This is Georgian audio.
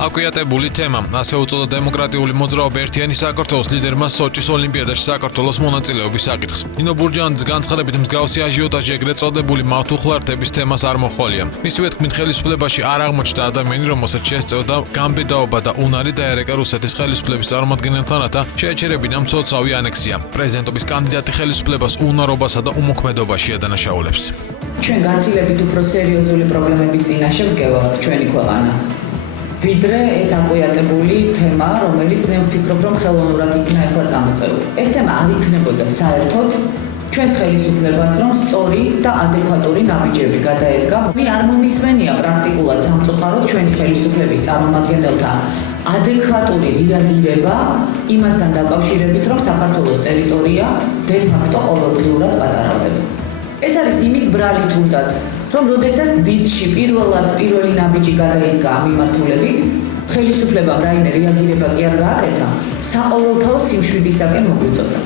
აკვიატებული თემა, ასე უწოდა დემოკრატიული მოძრაობა ერთიანი საქართველოს ლიდერმა სოჭის ოლიმპიადაში საქართველოს მონაწილეობის საკითხს. ნინო ბურჯაანძის განცხადებით მსგავსი აჟიოტაჟი ეგრეთ წოდებული მავთუხლართების თემას არ მოჰყოლია. მისივე თქმით, ხელისუფლებაში არ აღმოჩნდა ადამიანი, რომელსაც შესწევდა გამბედაობა და უნარი დაერეკა რუსეთის ხელისუფლების წარმომადგენელთანათა შეეჩერებინა მცოცავი ანექსია. პრეზიდენტობის კანდიდატი ხელისუფლებას უნარობასა და უმოქმედობაში ადანაშაულებს. ჩვენ გაცილებით უფრო სერიოზული პრობლემების წინაშე ვდგევართ ჩვენი ქვეყანა. ვიდრე ეს აკვიატებული თემა, რომელიც მე ვფიქრობ, რომ ხელოვნურად იქნა ახლა წამოწეული. ეს თემა არ იქნებოდა საერთოდ ჩვენს ხელისუფლებას, რომ სწორი და ადეკვატური ნაბიჯები გადაერგა. მე არ მომისმენია პრაქტიკულად სამწუხაროდ ჩვენი ხელისუფლების წარმომადგენელთა ადეკვატური რეაგირება იმასთან დაკავშირებით, რომ საქართველოს ტერიტორია დე-ფაქტო ყოველდღიურად პატარავდება. ეს არის იმის ბრალი თუნდაც, რომ როდესაც დიდში პირველი ნაბიჯი გადაიდგა ამ მიმართულებით, ხელისუფლებამ რაიმე რეაგირება კი არ გააკეთა, საყოველთაო სიმშვიდისაკენ მოგვიწოდა.